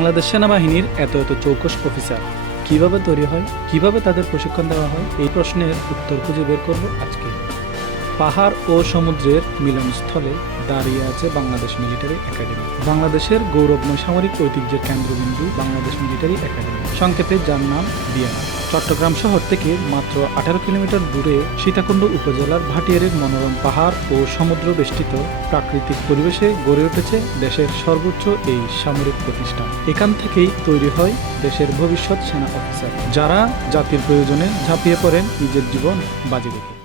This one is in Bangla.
বাংলাদেশ সেনাবাহিনীর এত এত চৌকস অফিসার কিভাবে তৈরি হয়, কিভাবে তাদের প্রশিক্ষণ দেওয়া হয়, এই প্রশ্নের উত্তর খুঁজে বের করব আজকে। পাহাড় ও সমুদ্রের মিলনস্থলে দাঁড়িয়ে আছে বাংলাদেশ মিলিটারি একাডেমি। বাংলাদেশের গৌরবময় সামরিক ঐতিহ্যের কেন্দ্রবিন্দু বাংলাদেশ মিলিটারি একাডেমি, সংক্ষেপে যার নাম বিএমএ। চট্টগ্রাম শহর থেকে মাত্র 18 কিলোমিটার দূরে সীতাকুণ্ড উপজেলার ভাটিয়ারের মনোরম পাহাড় ও সমুদ্র বেষ্টিত প্রাকৃতিক পরিবেশে গড়ে উঠেছে দেশের সর্বোচ্চ এই সামরিক প্রতিষ্ঠান। এখান থেকেই তৈরি হয় দেশের ভবিষ্যৎ সেনা অফিসার, যারা জাতির প্রয়োজনে ঝাঁপিয়ে পড়েন নিজের জীবন বাজি রেখে।